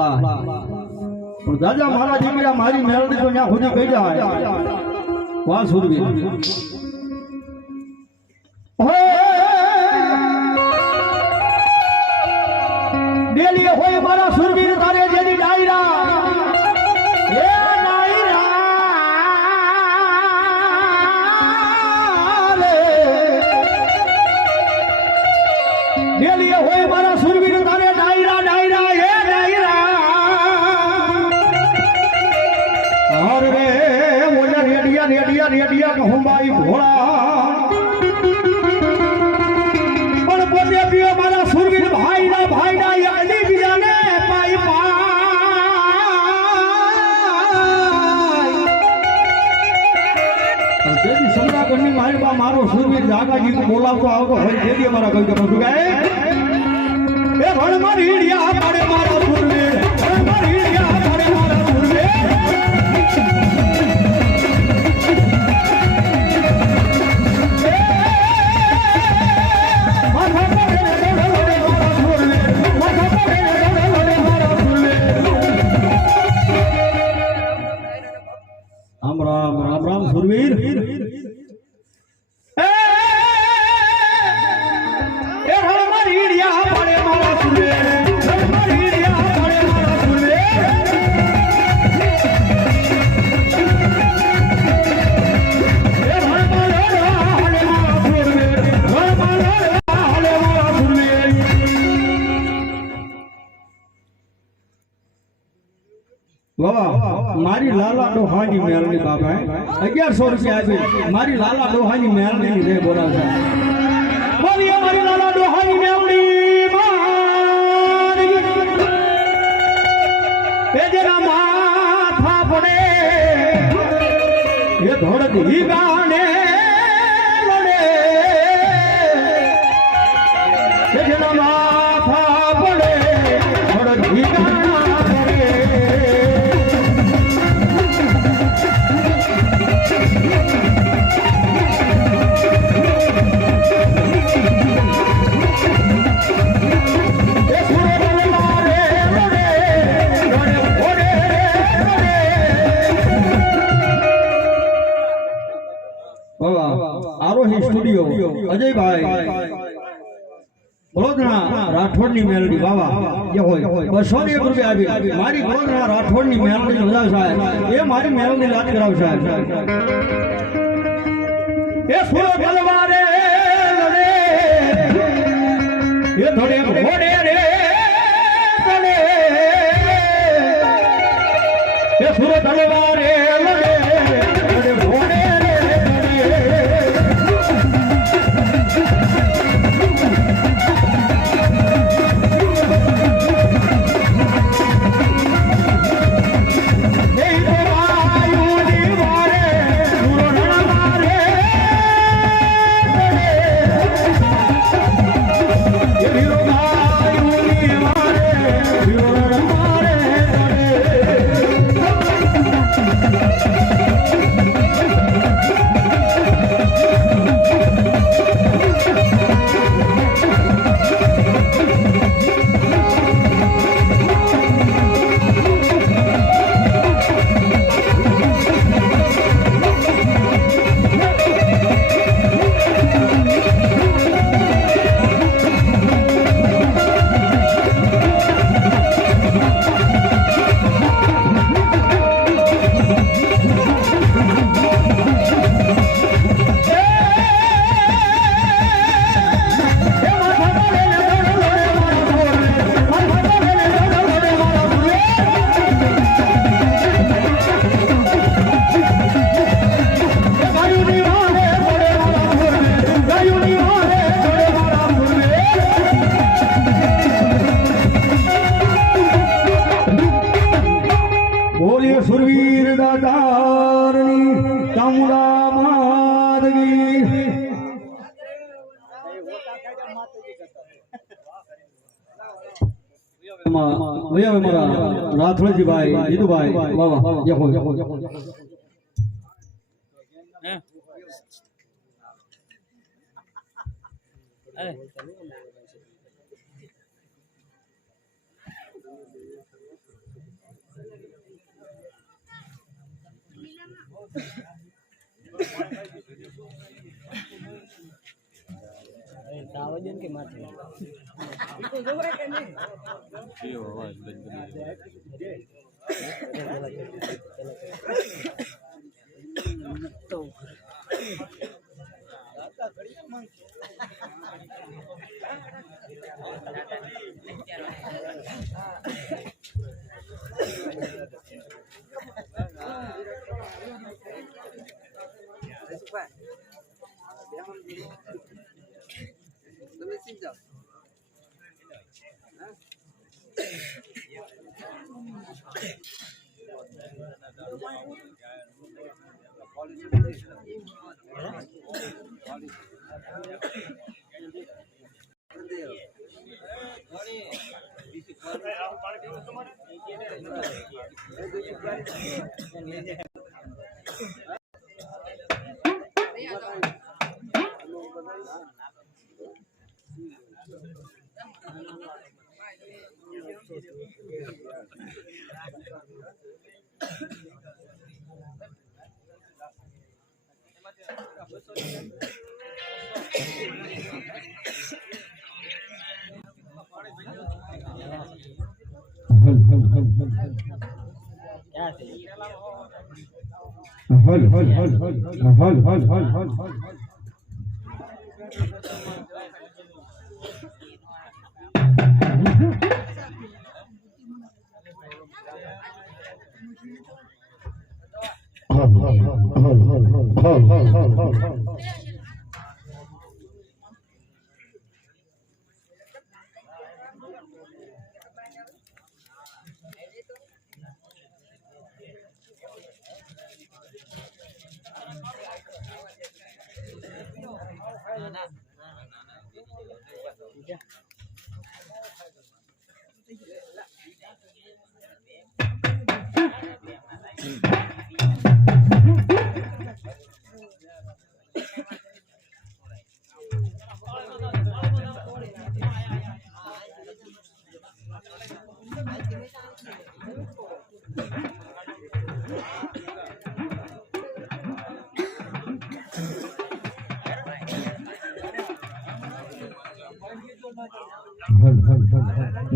પણ દાદા મારા દીકરા મારી મેળવી તો ત્યાં સુધી કહી જાય વાહ સુરવીર ડેલી હોય મારા સુરવીર તારે જેની ડાયરા એ ડાયરા ડેલી હોય મારા સુરવીર તારે ડાયરા ડાયરા એ ડાયરા અરે ઓલા રેડિયા રેડિયા રેડિયા કહું બાઈ ભોળા પણ પોતે પીઓ મારા સુરવીર ભાઈના ભાઈના યાદી બીજાને પાઈ પાઈ તેથી સમ્રાટની માલમાં મારો સુરવીર જાગાજી બોલાવતો આવતો હોય તેથી અમારા કવિતા બધું ગાય એ ભણ મારી ઈડિયા પાડે મારા સુરવીર ભણ મારી ઈડિયા પાડે મારા સુરવીર રામ રામ રામ સુરવીર મારી લાલા ડોહાની મેળની બાબા 1100 રૂપિયા આપી મારી લાલા ડોહાની મેળની રે બોલાવશે મારી લાલા ડોહાની મેળની મારી એ જેના માથા પડે એ ધોળક હી ગાને લડે એ જેના માથા પડે ધોળક હી ગાને આરોહી સ્ટુડિયો અજયભાઈ વડોદરા રાઠોડની મેલડી બાવા જે હોય 201 રૂપિયા આપી મારી વડોદરા રાઠોડની મેલડી મજા સાહેબ એ મારી મેલડી લાડ કરાવ સાહેબ એ સુરો તલવારે લડે એ થોડે ઘોડે રે લડે એ સુરો તલવારે લડે થોડે ઘોડે સુરવીર દાતારની ચામુંડા માદગી મારા રાઠોડજી ભાઈ જીતુભાઈ વાહ યહો દાવજન કે માથે તો હલ હલ હલ હલ હલ હલ હલ હલ હલ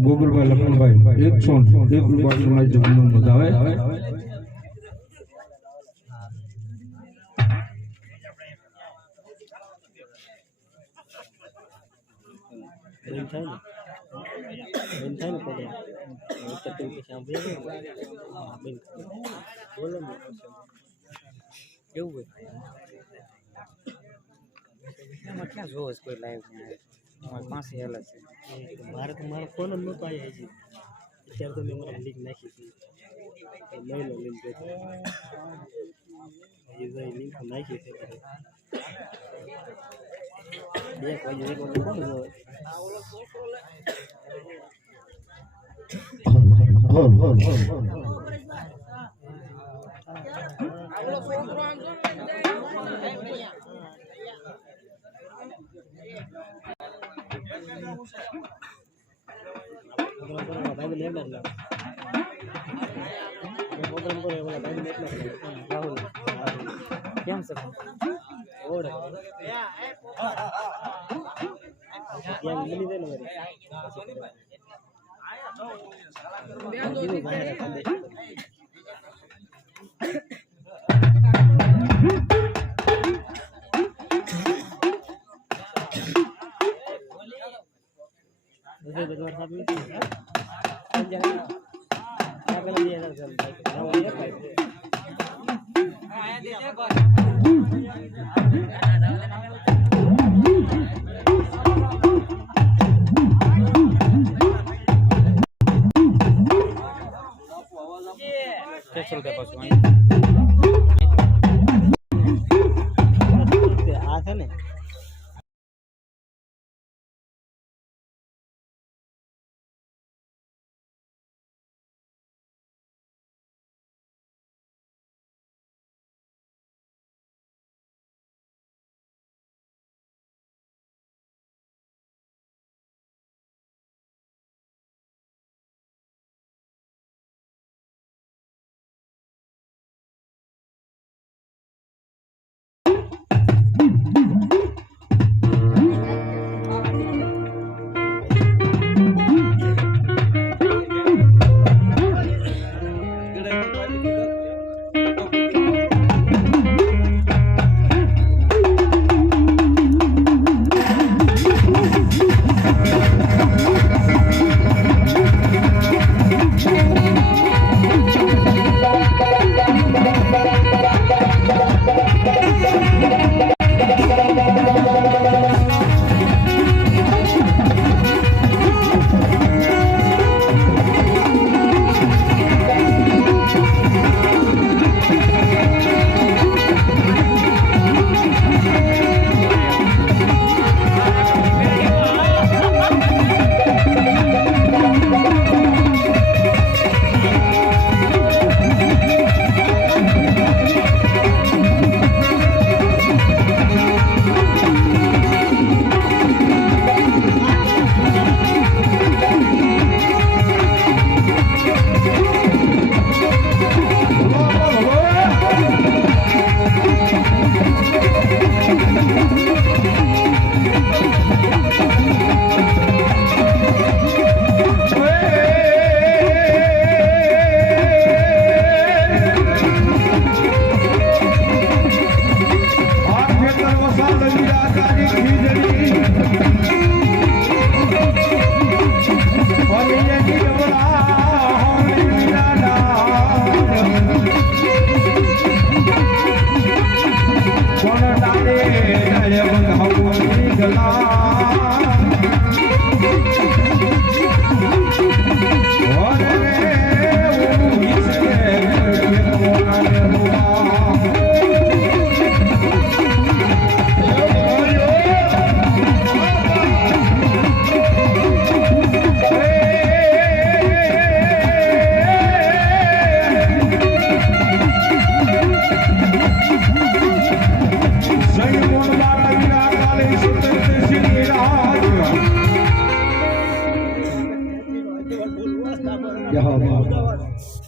ગોગલભાઈ લખનભાઈ 101 રૂપિયા જમવાનું બતાવે કેવું ક્યાં જોવો કોઈ લાઈવ પાસે હેલા છે મારે તો મારો ફોન જ નહોતો આવ્યા હજી અત્યારે તો મેં મારા લિંક નાખી હતી મહિનો લિંક હજી લિંક નાખી છે 2 વાગે 1 વાગે કોણ જોવે કેમ છે ઓળખ મિલી દે ને આ છે ને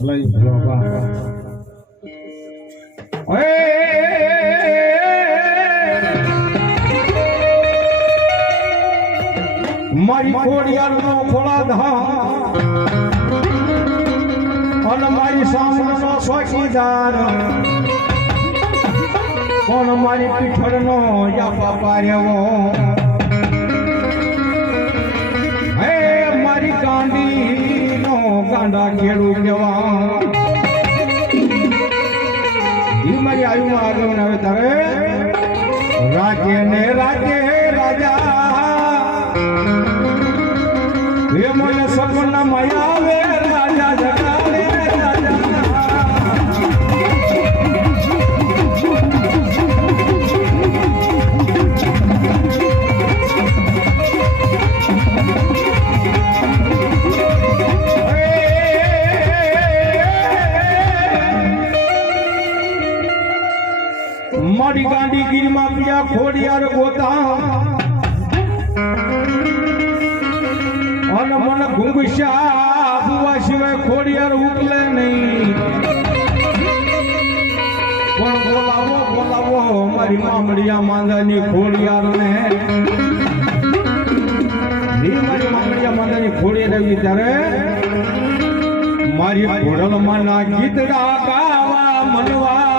લઈ લો બા મારી ખોડિયાર નો ખોળા ધા અને મારી સામનો સોચીદાર પણ મારી પીઠળ નો યાપા પાર્યો હે મારી ગાંડી નો ગાંડા ખેડૂ કેવા એ મારી આયુમાં આગળ આવે તારે રાજ્ય ને રાજ્ય રાજા એ મને સપના માયા આવે રાજા જગાડે રાજા મારી ગાંડી ગીરમાં પિયા ખોડિયાર ગોતા અને મને ઘુંઘશા બુવા સિવાય ખોડિયાર ઉકલે નહીં પણ બોલાવો બોલાવો મારી મામડિયા માંદાની ખોડિયાર ને મારી મામડિયા માંદાની ખોડિયાર આવી ત્યારે મારી ખોડલમાં ના ગીત ગાવા મનવા